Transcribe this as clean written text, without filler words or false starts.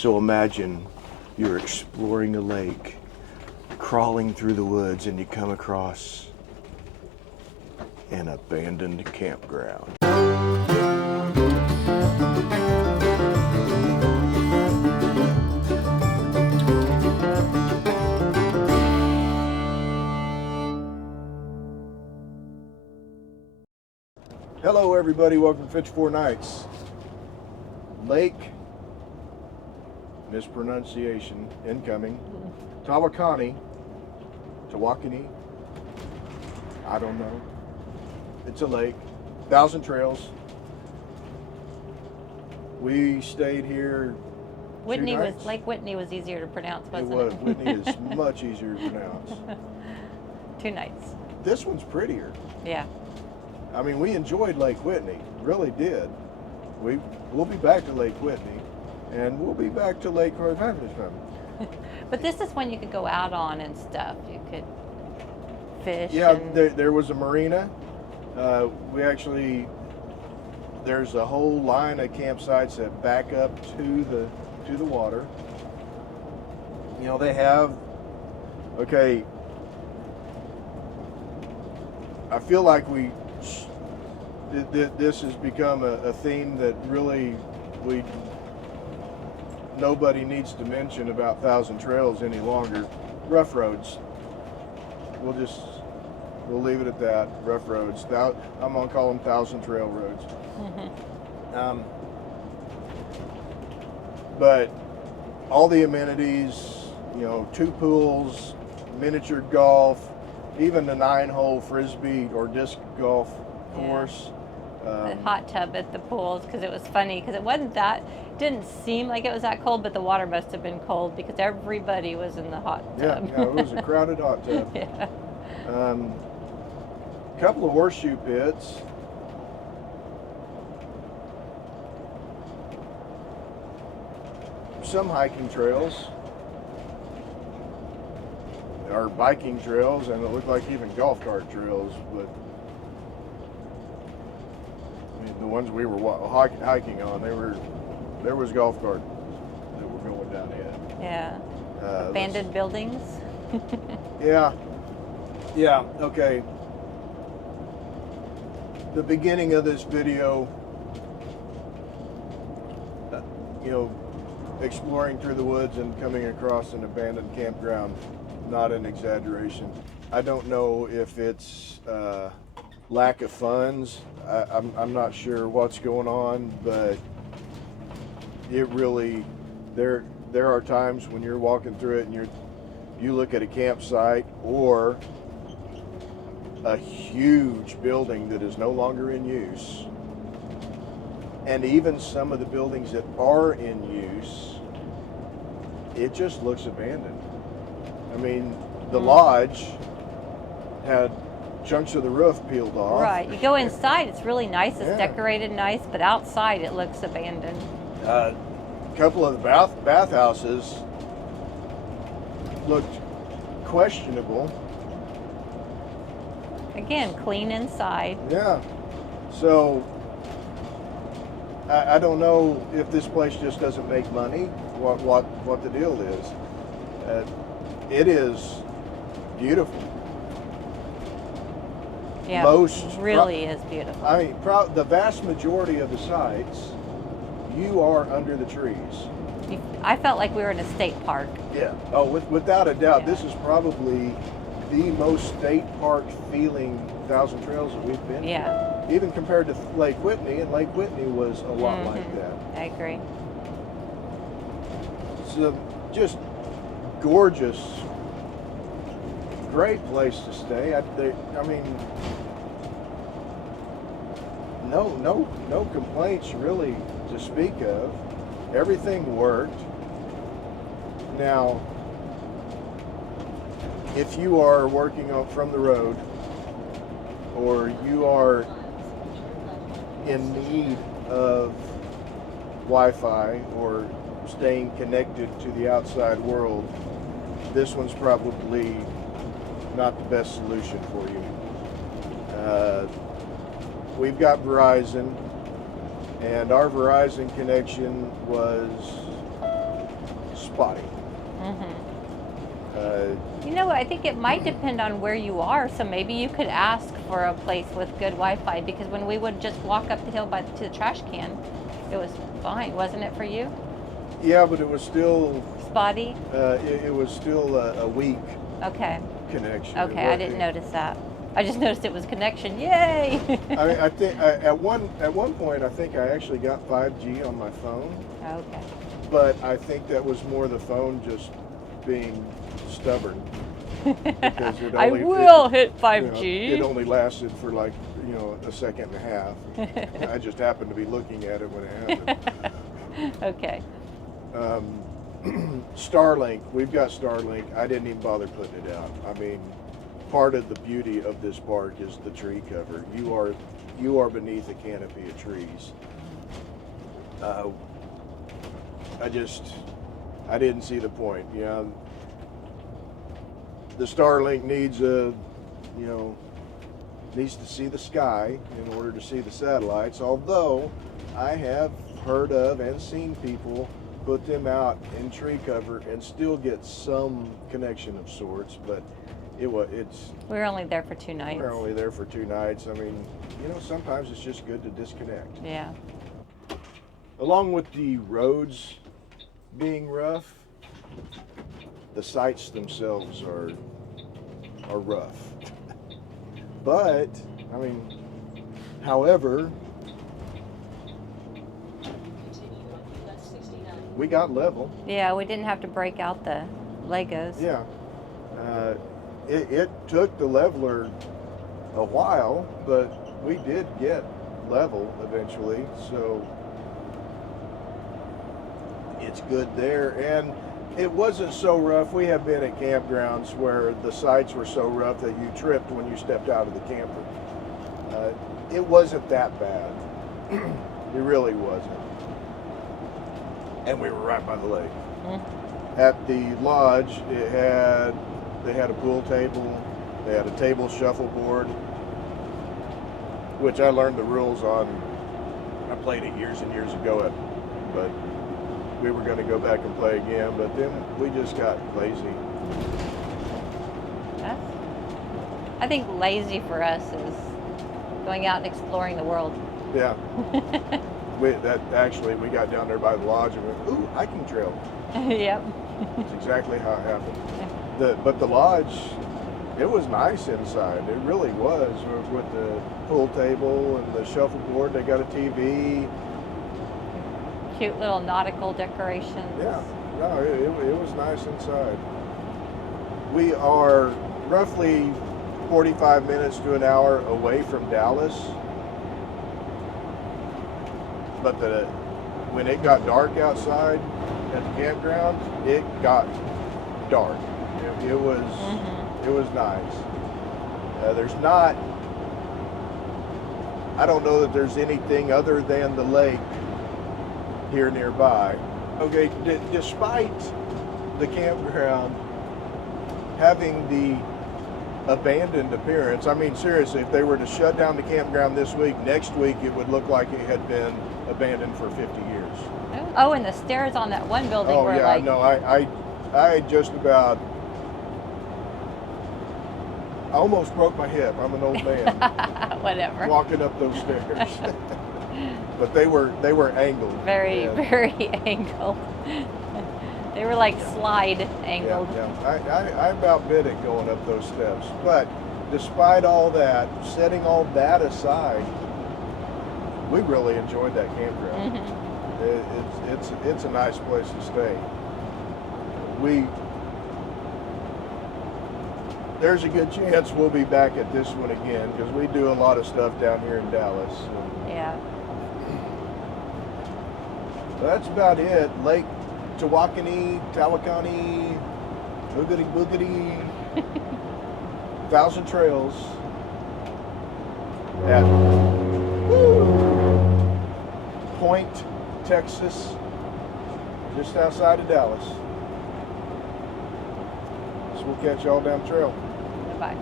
So imagine you're exploring a lake, crawling through the woods, and you come across an abandoned campground. Hello everybody, welcome to Fitch 4 Nights. Lake, mispronunciation, incoming, Tawakoni, I don't know. It's a lake, Thousand Trails. We stayed here. Lake Whitney was easier to pronounce, wasn't it? It was. Whitney is much easier to pronounce. 2 nights. This one's prettier. Yeah. I mean, we enjoyed Lake Whitney, really did. We'll be back to Lake Whitney, and we'll be back to Lake Hardhaven. But this is one you could go out on and stuff. You could fish. Yeah, and... there was a marina. There's a whole line of campsites that back up to the water. You know, they have, okay, I feel like this has become a theme that really nobody needs to mention about Thousand Trails any longer. Rough roads. We'll leave it at that. Rough roads. I'm gonna call them Thousand Trail roads. Mm-hmm. But all the amenities, you know, 2 pools, miniature golf, even the 9-hole frisbee or disc golf course. The hot tub at the pools, because it was funny, because didn't seem like it was that cold, but the water must have been cold because everybody was in the hot tub. Yeah, it was a crowded hot tub. Yeah. Couple of horseshoe pits. Some hiking trails. Or biking trails, and it looked like even golf cart trails, but I mean, the ones we were hiking on, there was golf cart that were going down in. Yeah. Abandoned buildings. Yeah, okay. The beginning of this video, you know, exploring through the woods and coming across an abandoned campground, not an exaggeration. I don't know if it's lack of funds. I'm not sure what's going on, but it really, there are times when you're walking through it and you look at a campsite or a huge building that is no longer in use, and even some of the buildings that are in use, it just looks abandoned. I mean, the lodge had chunks of the roof peeled off. Right. You go inside, it's really nice. It's decorated nice, but outside it looks abandoned. A couple of the bathhouses looked questionable. Again, clean inside. Yeah. So I don't know if this place just doesn't make money. What the deal is. It is beautiful. Yeah, really is beautiful. I mean, the vast majority of the sites, you are under the trees. I felt like we were in a state park. Yeah. Oh, without a doubt, Yeah. this is probably the most state park feeling Thousand Trails that we've been. Yeah. To. Even compared to Lake Whitney, and Lake Whitney was a lot like that. I agree. It's a just gorgeous, great place to stay. I mean, no complaints really to speak of. Everything worked. Now, if you are working from the road, or you are in need of Wi-Fi or staying connected to the outside world, this one's probably not the best solution for you. We've got Verizon, and our Verizon connection was spotty. You know, I think it might depend on where you are. So maybe you could ask for a place with good Wi-Fi, because when we would just walk up the hill to the trash can, it was fine, wasn't it for you? Yeah, but it was still Spotty? it was still a weak Okay. connection. Okay, I didn't notice that. I just noticed it was connection. Yay! I mean, I think at one point I think I actually got 5G on my phone, Okay. but I think that was more the phone just being stubborn. Because I will hit 5G. It only lasted for like a second and a half. I just happened to be looking at it when it happened. Okay. Starlink, we've got Starlink. I didn't even bother putting it out. I mean, part of the beauty of this park is the tree cover. You are beneath a canopy of trees. I didn't see the point. The Starlink needs to see the sky in order to see the satellites, although I have heard of and seen people put them out in tree cover and still get some connection of sorts, but we were only there for 2 nights. We're only there for 2 nights. I mean, sometimes it's just good to disconnect. Yeah. Along with the roads being rough, the sites themselves are rough. But, I mean, however, we got level. Yeah, we didn't have to break out the Legos. Yeah. It took the leveler a while, but we did get level eventually, so it's good there. And it wasn't so rough. We have been at campgrounds where the sites were so rough that you tripped when you stepped out of the camper. It wasn't that bad. It really wasn't. And we were right by the lake. Mm-hmm. At the lodge, they had a pool table, they had a table shuffleboard, which I learned the rules on. I played it years and years ago, but we were going to go back and play again, but then we just got lazy. I think lazy for us is going out and exploring the world. Yeah. We got down there by the lodge and went, ooh, hiking trail. Yep. That's exactly how it happened. But the lodge, it was nice inside. It really was, with the pool table and the shuffleboard. They got a TV. Cute little nautical decorations. Yeah, no, it was nice inside. We are roughly 45 minutes to an hour away from Dallas. But when it got dark outside at the campground, it got dark. It was nice. I don't know that there's anything other than the lake here nearby. Okay, despite the campground having the abandoned appearance, I mean, seriously, if they were to shut down the campground this week, next week it would look like it had been abandoned for 50 years. Oh, and the stairs on that one building were yeah, like... no, I just about... I almost broke my hip. I'm an old man. Whatever. Walking up those stairs. But they were angled. Very angled. They were like slide angled. Yeah. I about bit it going up those steps. But despite all that, setting all that aside, we really enjoyed that campground. Mm-hmm. It's a nice place to stay. There's a good chance we'll be back at this one again because we do a lot of stuff down here in Dallas. Yeah. So that's about it. Lake Tawakoni, boogity, Thousand Trails at Point, Texas, just outside of Dallas. So we'll catch y'all down the trail. Bye.